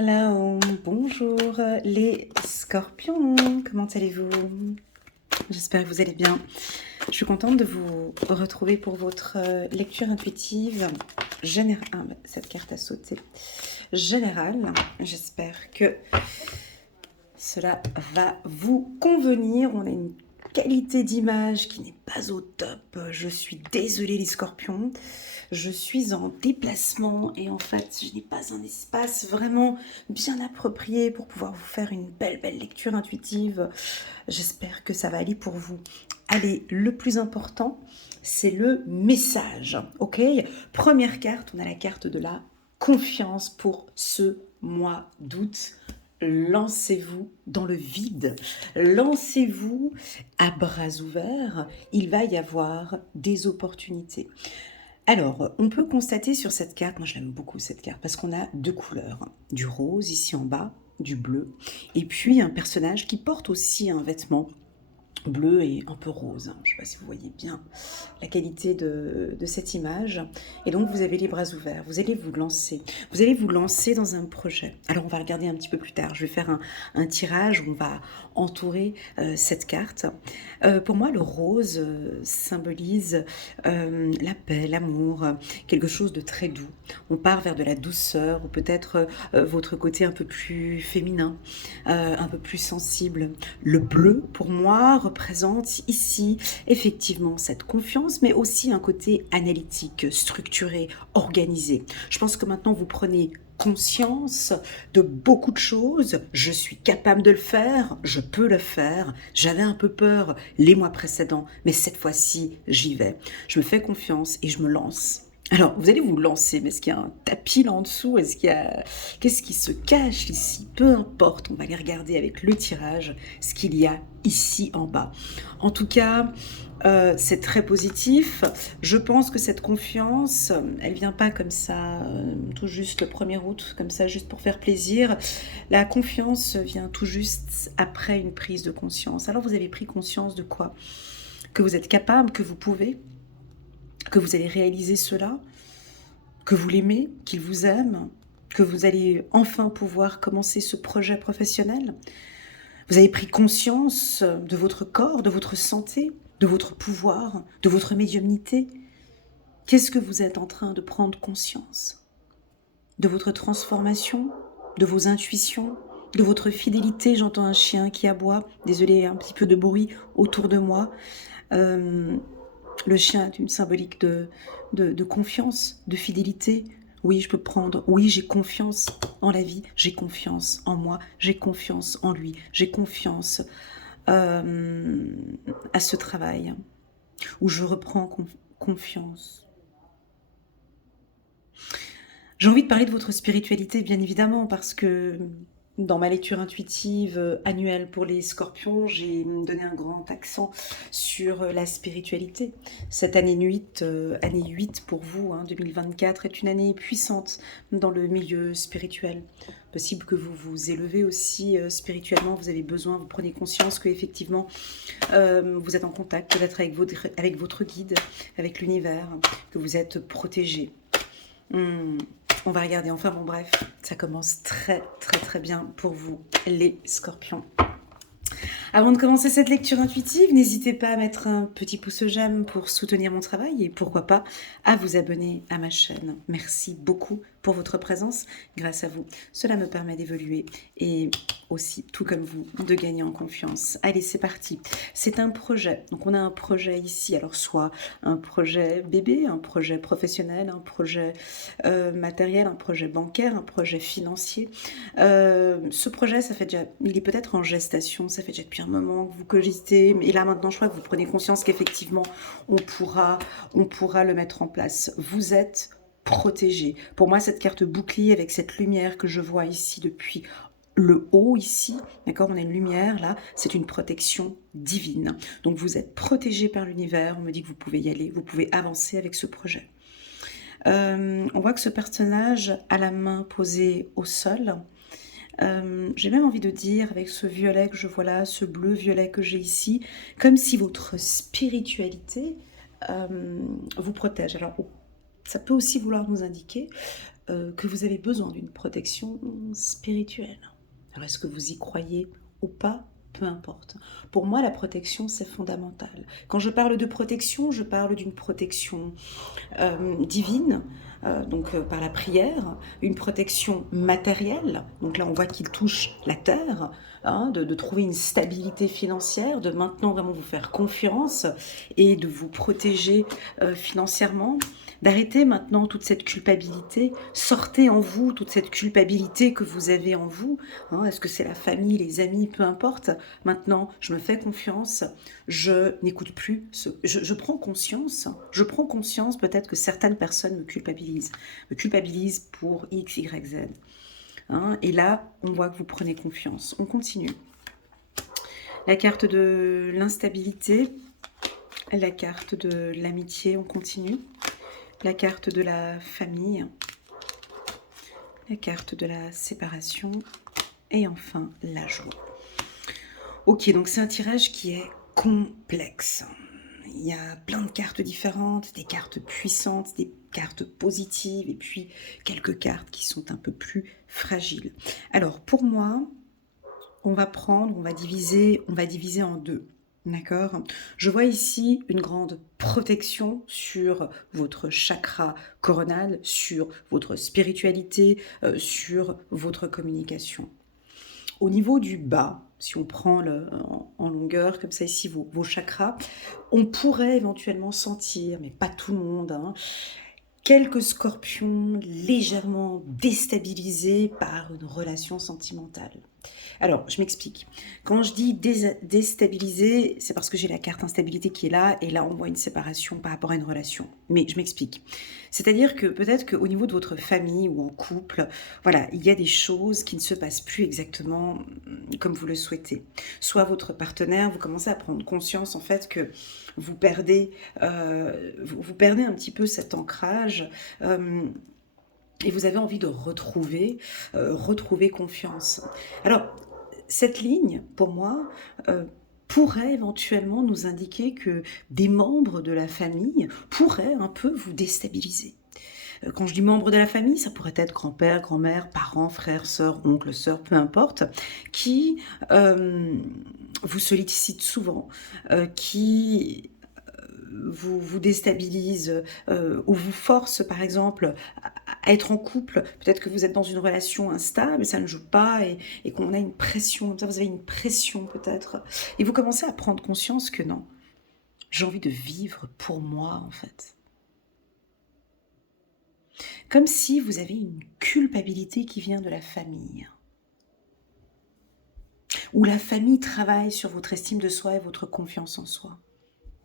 Hello, bonjour les scorpions, comment allez-vous? J'espère que vous allez bien. Je suis contente de vous retrouver pour votre lecture intuitive générale. Ah, bah, cette carte a sauté. Générale, j'espère que cela va vous convenir. On a une qualité d'image qui n'est pas au top. Je suis désolée les scorpions. Je suis en déplacement et en fait, je n'ai pas un espace vraiment bien approprié pour pouvoir vous faire une belle lecture intuitive. J'espère que ça va aller pour vous. Allez, le plus important, c'est le message, ok? Première carte, on a la carte de la confiance pour ce mois d'août. Lancez-vous dans le vide, lancez-vous à bras ouverts, il va y avoir des opportunités. Alors, on peut constater sur cette carte, moi je l'aime beaucoup cette carte, parce qu'on a deux couleurs, du rose ici en bas, du bleu, et puis un personnage qui porte aussi un vêtement bleu et un peu rose. Je ne sais pas si vous voyez bien la qualité de cette image. Et donc, vous avez les bras ouverts. Vous allez vous lancer. Vous allez vous lancer dans un projet. Alors, on va regarder un petit peu plus tard. Je vais faire un tirage où on va entourer cette carte. Pour moi, le rose symbolise la paix, l'amour, quelque chose de très doux. On part vers de la douceur ou peut-être votre côté un peu plus féminin, un peu plus sensible. Le bleu, pour moi, représente ici effectivement cette confiance, mais aussi un côté analytique, structuré, organisé. Je pense que maintenant vous prenez conscience de beaucoup de choses. Je suis capable de le faire, je peux le faire. J'avais un peu peur les mois précédents, mais cette fois-ci, j'y vais. Je me fais confiance et je me lance. Alors, vous allez vous lancer, mais est-ce qu'il y a un tapis là en dessous? Est-ce qu'il y a... Qu'est-ce qui se cache ici? Peu importe, on va aller regarder avec le tirage ce qu'il y a ici en bas. En tout cas, c'est très positif. Je pense que cette confiance, elle vient pas comme ça, tout juste le 1er août, comme ça, juste pour faire plaisir. La confiance vient tout juste après une prise de conscience. Alors, vous avez pris conscience de quoi? Que vous êtes capable, que vous pouvez, que vous allez réaliser cela, que vous l'aimez, qu'il vous aime, que vous allez enfin pouvoir commencer ce projet professionnel. Vous avez pris conscience de votre corps, de votre santé, de votre pouvoir, de votre médiumnité. Qu'est-ce que vous êtes en train de prendre conscience? De votre transformation, de vos intuitions, de votre fidélité. J'entends un chien qui aboie. Désolée, un petit peu de bruit autour de moi. Le chien est une symbolique de confiance, de fidélité. Oui, je peux prendre. Oui, j'ai confiance en la vie. J'ai confiance en moi. J'ai confiance en lui. J'ai confiance à ce travail où je reprends confiance. J'ai envie de parler de votre spiritualité, bien évidemment, parce que dans ma lecture intuitive annuelle pour les scorpions, j'ai donné un grand accent sur la spiritualité. Cette année 8 pour vous, 2024, est une année puissante dans le milieu spirituel. Possible que vous vous élevez aussi spirituellement, vous avez besoin, vous prenez conscience que effectivement vous êtes en contact peut-être avec votre guide, avec l'univers, que vous êtes protégé. On va regarder, enfin bon bref, ça commence très bien pour vous les scorpions. Avant de commencer cette lecture intuitive, n'hésitez pas à mettre un petit pouce j'aime pour soutenir mon travail et pourquoi pas à vous abonner à ma chaîne. Merci beaucoup pour votre présence. Grâce à vous, cela me permet d'évoluer et aussi, tout comme vous, de gagner en confiance. Allez, c'est parti. C'est un projet. Donc on a un projet ici, alors soit un projet bébé, un projet professionnel, un projet matériel, un projet bancaire, un projet financier. Ce projet, ça fait déjà, il est peut-être en gestation, ça fait déjà depuis un moment que vous cogitez, et là maintenant je crois que vous prenez conscience qu'effectivement on pourra le mettre en place. Vous êtes protégé. Pour moi, cette carte bouclier avec cette lumière que je vois ici depuis le haut ici, d'accord, on a une lumière là, c'est une protection divine. Donc vous êtes protégé par l'univers, on me dit que vous pouvez y aller, vous pouvez avancer avec ce projet. On voit que ce personnage a la main posée au sol. J'ai même envie de dire, avec ce violet que je vois là, ce bleu-violet que j'ai ici, comme si votre spiritualité vous protège. Alors, ça peut aussi vouloir nous indiquer que vous avez besoin d'une protection spirituelle. Alors est-ce que vous y croyez ou pas? Peu importe. Pour moi, la protection, c'est fondamental. Quand je parle de protection, je parle d'une protection divine, par la prière, une protection matérielle. Donc là, on voit qu'il touche la terre, hein, de trouver une stabilité financière, de maintenant vraiment vous faire confiance et de vous protéger financièrement. D'arrêter maintenant toute cette culpabilité, sortez en vous toute cette culpabilité que vous avez en vous, hein. Est-ce que c'est la famille, les amis, peu importe. Maintenant, je me fais confiance, je n'écoute plus, je je prends conscience peut-être que certaines personnes me culpabilisent pour X, Y, Z. Hein, et là, on voit que vous prenez confiance. On continue. La carte de l'instabilité, la carte de l'amitié, on continue. La carte de la famille, la carte de la séparation et enfin la joie. Ok, donc c'est un tirage qui est complexe. Il y a plein de cartes différentes, des cartes puissantes, des cartes positives et puis quelques cartes qui sont un peu plus fragiles. Alors pour moi, on va diviser en deux. D'accord? Je vois ici une grande protection sur votre chakra coronal, sur votre spiritualité, sur votre communication. Au niveau du bas, si on prend en longueur, comme ça ici, vos chakras, on pourrait éventuellement sentir, mais pas tout le monde, hein, quelques scorpions légèrement déstabilisés par une relation sentimentale. Alors, je m'explique. Quand je dis déstabilisé, c'est parce que j'ai la carte instabilité qui est là, et là, on voit une séparation par rapport à une relation. Mais je m'explique. C'est-à-dire que peut-être qu'au niveau de votre famille ou en couple, voilà, il y a des choses qui ne se passent plus exactement comme vous le souhaitez. Soit votre partenaire, vous commencez à prendre conscience, en fait, que vous perdez un petit peu cet ancrage, et vous avez envie de retrouver confiance. Alors, cette ligne, pour moi, pourrait éventuellement nous indiquer que des membres de la famille pourraient un peu vous déstabiliser. Quand je dis membres de la famille, ça pourrait être grand-père, grand-mère, parents, frères, sœurs, oncles, sœurs, peu importe, qui vous sollicitent souvent, qui vous déstabilise ou vous force par exemple à être en couple. Peut-être que vous êtes dans une relation instable, ça ne joue pas et qu'on a une pression, comme ça vous avez une pression peut-être. Et vous commencez à prendre conscience que non, j'ai envie de vivre pour moi en fait. Comme si vous avez une culpabilité qui vient de la famille. Ou la famille travaille sur votre estime de soi et votre confiance en soi.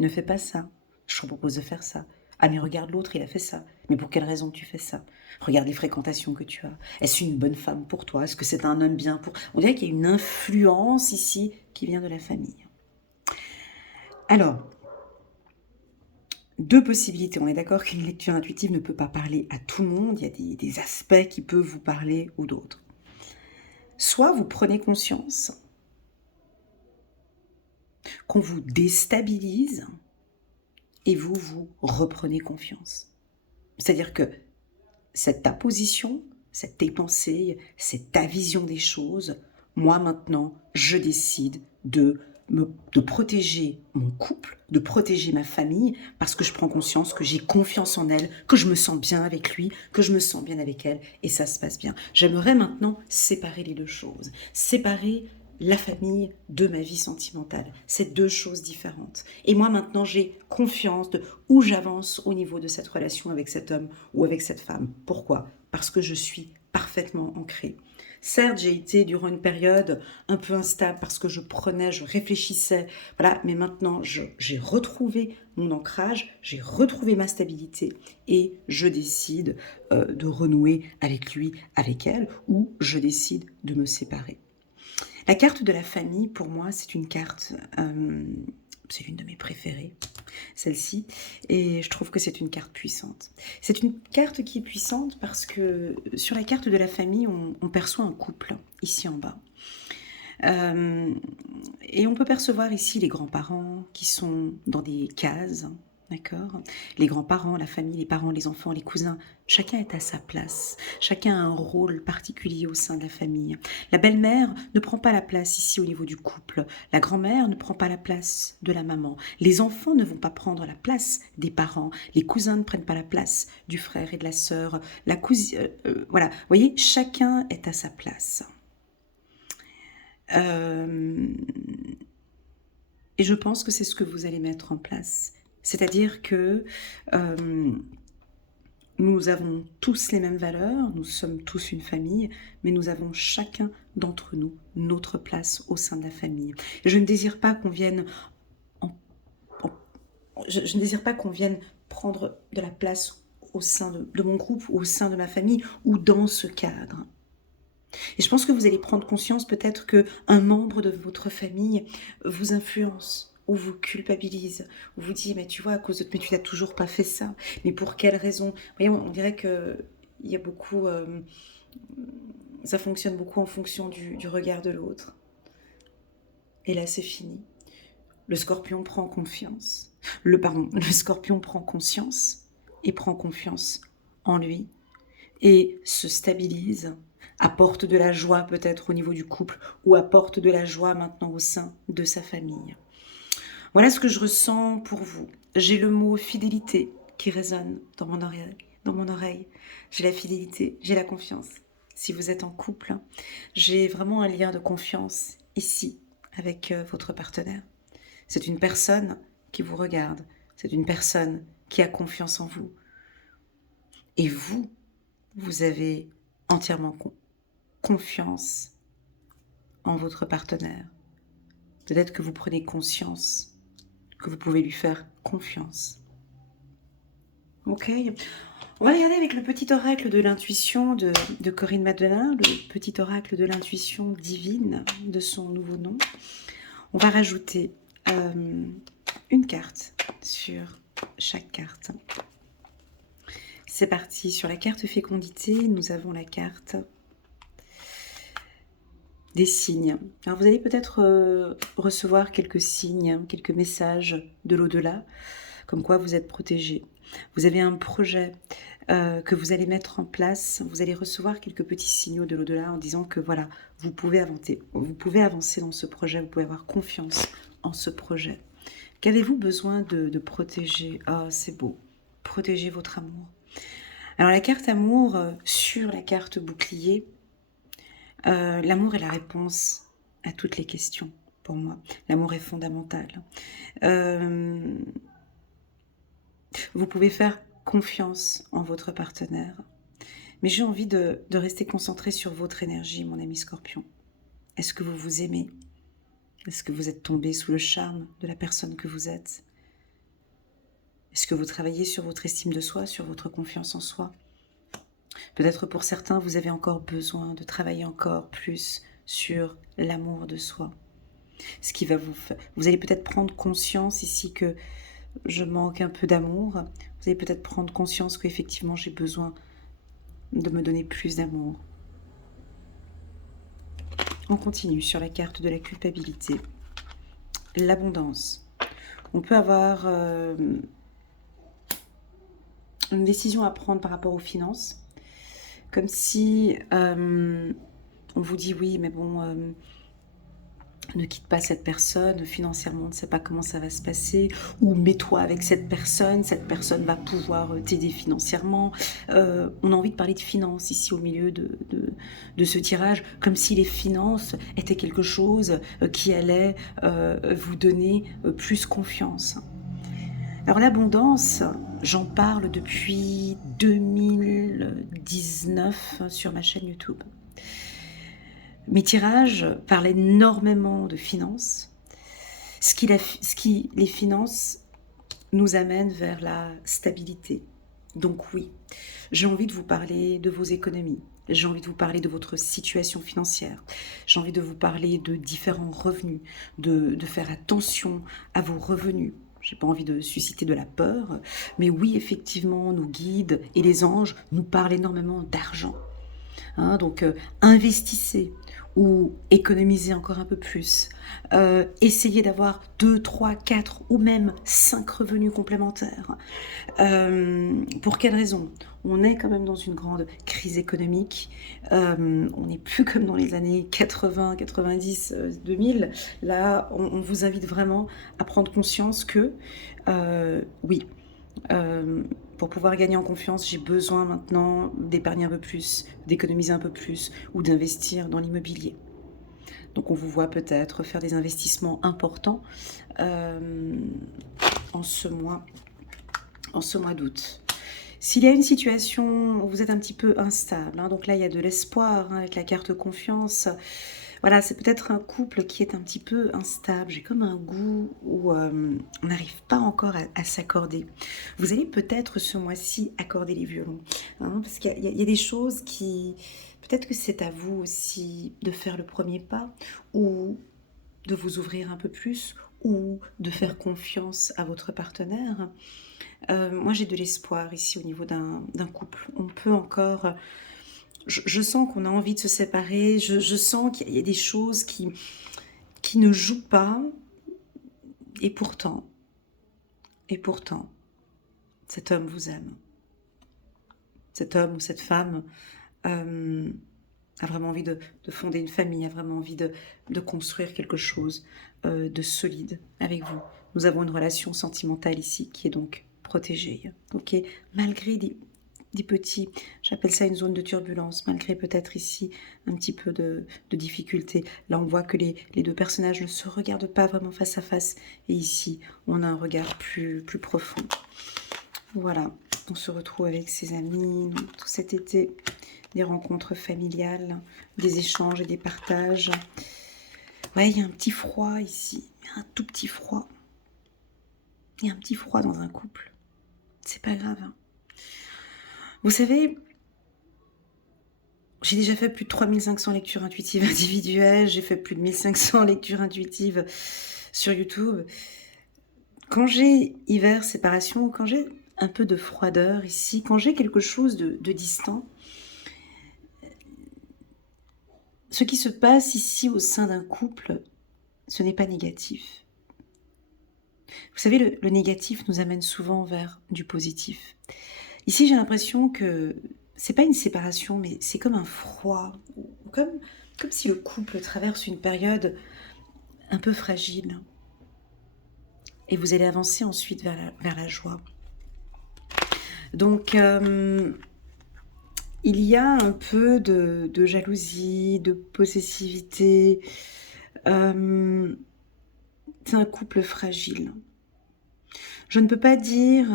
Ne fais pas ça. Je te propose de faire ça. Ah mais regarde l'autre, il a fait ça. Mais pour quelle raison tu fais ça? Regarde les fréquentations que tu as. Est-ce une bonne femme pour toi? Est-ce que c'est un homme bien pour... On dirait qu'il y a une influence ici qui vient de la famille. Alors, deux possibilités. On est d'accord qu'une lecture intuitive ne peut pas parler à tout le monde. Il y a des aspects qui peuvent vous parler ou d'autres. Soit vous prenez conscience qu'on vous déstabilise et vous reprenez confiance. C'est-à-dire que c'est ta position, c'est tes pensées, c'est ta vision des choses. Moi maintenant, je décide de protéger mon couple, de protéger ma famille, parce que je prends conscience que j'ai confiance en elle, que je me sens bien avec lui, que je me sens bien avec elle, et ça se passe bien. J'aimerais maintenant séparer les deux choses, séparer la famille de ma vie sentimentale. C'est deux choses différentes. Et moi maintenant, j'ai confiance de où j'avance au niveau de cette relation avec cet homme ou avec cette femme. Pourquoi? Parce que je suis parfaitement ancrée. Certes, j'ai été durant une période un peu instable parce que je réfléchissais, voilà, mais maintenant j'ai retrouvé mon ancrage, j'ai retrouvé ma stabilité et je décide de renouer avec lui, avec elle, ou je décide de me séparer. La carte de la famille, pour moi, c'est une carte, c'est l'une de mes préférées, celle-ci, et je trouve que c'est une carte puissante. C'est une carte qui est puissante parce que sur la carte de la famille, on perçoit un couple, ici en bas. Et on peut percevoir ici les grands-parents qui sont dans des cases, D'accord? Les grands-parents, la famille, les parents, les enfants, les cousins, chacun est à sa place. Chacun a un rôle particulier au sein de la famille. La belle-mère ne prend pas la place ici au niveau du couple. La grand-mère ne prend pas la place de la maman. Les enfants ne vont pas prendre la place des parents. Les cousins ne prennent pas la place du frère et de la sœur. La cousine, voilà. Vous voyez, chacun est à sa place. Euh, et je pense que c'est ce que vous allez mettre en place. C'est-à-dire que nous avons tous les mêmes valeurs, nous sommes tous une famille, mais nous avons chacun d'entre nous notre place au sein de la famille. Et je ne désire pas qu'on vienne je ne désire pas qu'on vienne prendre de la place au sein de mon groupe, au sein de ma famille, ou dans ce cadre. Et je pense que vous allez prendre conscience peut-être qu'un membre de votre famille vous influence ou vous culpabilise, ou vous dit mais tu vois à cause de mais tu n'as toujours pas fait ça, mais pour quelle raison? Vous voyez, on dirait que il y a beaucoup, ça fonctionne beaucoup en fonction du regard de l'autre. Et là c'est fini. Le scorpion prend confiance. Le scorpion prend conscience et prend confiance en lui et se stabilise, apporte de la joie peut-être au niveau du couple ou apporte de la joie maintenant au sein de sa famille. Voilà ce que je ressens pour vous. J'ai le mot fidélité qui résonne dans mon oreille. J'ai la fidélité, j'ai la confiance. Si vous êtes en couple, j'ai vraiment un lien de confiance ici avec votre partenaire. C'est une personne qui vous regarde, c'est une personne qui a confiance en vous. Et vous avez entièrement confiance en votre partenaire. Peut-être que vous prenez conscience que vous pouvez lui faire confiance. Ok, on va regarder avec le petit oracle de l'intuition de Corinne Madelin, le petit oracle de l'intuition divine de son nouveau nom. On va rajouter une carte sur chaque carte. C'est parti. Sur la carte fécondité, nous avons la carte des signes. Alors vous allez peut-être recevoir quelques signes, quelques messages de l'au-delà, comme quoi vous êtes protégé. Vous avez un projet que vous allez mettre en place. Vous allez recevoir quelques petits signaux de l'au-delà en disant que voilà, vous pouvez avancer dans ce projet, vous pouvez avoir confiance en ce projet. Qu'avez-vous besoin de protéger? Ah, c'est beau. Protéger votre amour. Alors la carte amour, sur la carte bouclier, l'amour est la réponse à toutes les questions pour moi. L'amour est fondamental. Vous pouvez faire confiance en votre partenaire. Mais j'ai envie de rester concentré sur votre énergie, mon ami Scorpion. Est-ce que vous vous aimez? Est-ce que vous êtes tombé sous le charme de la personne que vous êtes? Est-ce que vous travaillez sur votre estime de soi, sur votre confiance en soi? Peut-être pour certains, vous avez encore besoin de travailler encore plus sur l'amour de soi. Ce qui va vous allez peut-être prendre conscience ici que je manque un peu d'amour. Vous allez peut-être prendre conscience qu'effectivement j'ai besoin de me donner plus d'amour. On continue sur la carte de la culpabilité. L'abondance. On peut avoir une décision à prendre par rapport aux finances. Comme si on vous dit oui, mais bon, ne quitte pas cette personne, financièrement, on ne sait pas comment ça va se passer, ou mets-toi avec cette personne va pouvoir t'aider financièrement. On a envie de parler de finances ici au milieu de ce tirage, comme si les finances étaient quelque chose qui allait vous donner plus confiance. Alors l'abondance, j'en parle depuis 2019 sur ma chaîne YouTube. Mes tirages parlent énormément de finances, ce qui les finances nous amène vers la stabilité. Donc oui, j'ai envie de vous parler de vos économies, j'ai envie de vous parler de votre situation financière, j'ai envie de vous parler de différents revenus, de faire attention à vos revenus. J'ai pas envie de susciter de la peur, mais oui, effectivement, nos guides et les anges nous parlent énormément d'argent. Donc investissez. ou économiser encore un peu plus, essayer d'avoir 2, 3, 4 ou même 5 revenus complémentaires. Pour quelle raison? On est quand même dans une grande crise économique. On n'est plus comme dans les années 80, 90, 2000. Là, on vous invite vraiment à prendre conscience que, oui, pour pouvoir gagner en confiance, j'ai besoin maintenant d'épargner un peu plus, d'économiser un peu plus ou d'investir dans l'immobilier. Donc on vous voit peut-être faire des investissements importants euh, en ce mois d'août. S'il y a une situation où vous êtes un petit peu instable, hein, donc là il y a de l'espoir hein, avec la carte confiance. Voilà, c'est peut-être un couple qui est un petit peu instable. J'ai comme un goût où on n'arrive pas encore à s'accorder. Vous allez peut-être ce mois-ci accorder les violons. Hein, parce qu'il y a des choses qui... Peut-être que c'est à vous aussi de faire le premier pas ou de vous ouvrir un peu plus ou de faire confiance à votre partenaire. Moi, j'ai de l'espoir ici au niveau d'un couple. On peut encore... Je sens qu'on a envie de se séparer. Je sens qu'il y a des choses qui ne jouent pas. Et pourtant, cet homme vous aime. Cet homme ou cette femme a vraiment envie de fonder une famille, a vraiment envie de construire quelque chose de solide avec vous. Nous avons une relation sentimentale ici qui est donc protégée. Ok, malgré des petits, j'appelle ça une zone de turbulence, malgré peut-être ici un petit peu de difficulté. Là, on voit que les deux personnages ne se regardent pas vraiment face à face. Et ici, on a un regard plus profond. Voilà, on se retrouve avec ses amis tout cet été. Des rencontres familiales, des échanges et des partages. Ouais, il y a un petit froid ici, un tout petit froid. Il y a un petit froid dans un couple. C'est pas grave. Hein. Vous savez, j'ai déjà fait plus de 3500 lectures intuitives individuelles, j'ai fait plus de 1500 lectures intuitives sur YouTube. Quand j'ai hiver, séparation, quand j'ai un peu de froideur ici, quand j'ai quelque chose de distant, ce qui se passe ici au sein d'un couple, ce n'est pas négatif. Vous savez, le négatif nous amène souvent vers du positif. Ici, j'ai l'impression que c'est pas une séparation, mais c'est comme un froid, comme si le couple traverse une période un peu fragile. Et vous allez avancer ensuite vers la joie. Donc, il y a un peu de jalousie, de possessivité. C'est un couple fragile. Je ne peux pas dire,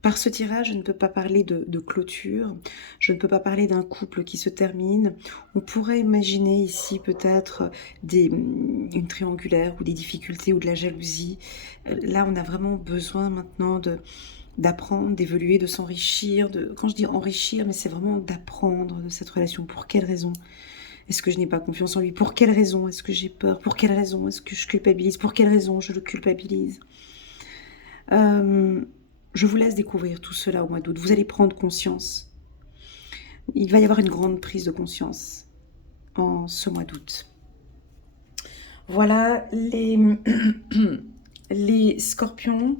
par ce tirage, je ne peux pas parler de clôture, je ne peux pas parler d'un couple qui se termine. On pourrait imaginer ici peut-être une triangulaire ou des difficultés ou de la jalousie. Là, on a vraiment besoin maintenant d'apprendre, d'évoluer, de s'enrichir. Quand je dis enrichir, mais c'est vraiment d'apprendre de cette relation. Pour quelle raison est-ce que je n'ai pas confiance en lui? Pour quelle raison est-ce que j'ai peur? Pour quelle raison est-ce que je culpabilise? Pour quelle raison je le culpabilise? Je vous laisse découvrir tout cela au mois d'août. Vous allez prendre conscience. Il va y avoir une grande prise de conscience en ce mois d'août. Voilà les scorpions.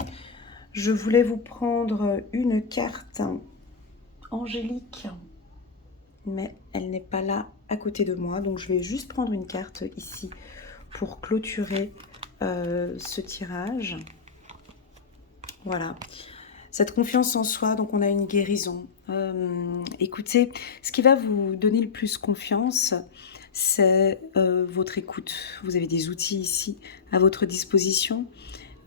Je voulais vous prendre une carte angélique, mais elle n'est pas là à côté de moi. Donc je vais juste prendre une carte ici pour clôturer ce tirage. Voilà. Cette confiance en soi, donc on a une guérison. Écoutez, ce qui va vous donner le plus confiance, c'est votre écoute. Vous avez des outils ici à votre disposition.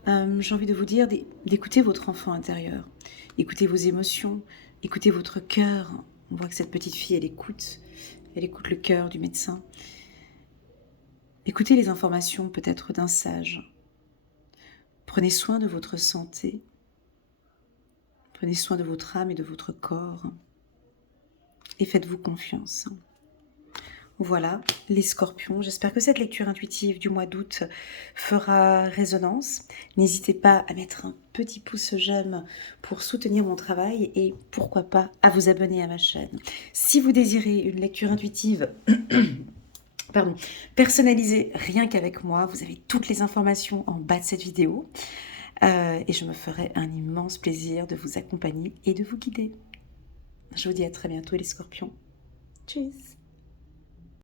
J'ai envie de vous dire d'écouter votre enfant intérieur. Écoutez vos émotions, écoutez votre cœur. On voit que cette petite fille, elle écoute le cœur du médecin. Écoutez les informations peut-être d'un sage. Prenez soin de votre santé. Prenez soin de votre âme et de votre corps. Et faites-vous confiance. Voilà, les scorpions. J'espère que cette lecture intuitive du mois d'août fera résonance. N'hésitez pas à mettre un petit pouce j'aime pour soutenir mon travail et pourquoi pas à vous abonner à ma chaîne. Si vous désirez une lecture intuitive pardon, personnalisé rien qu'avec moi. Vous avez toutes les informations en bas de cette vidéo. Et je me ferai un immense plaisir de vous accompagner et de vous guider. Je vous dis à très bientôt les scorpions. Tchuss!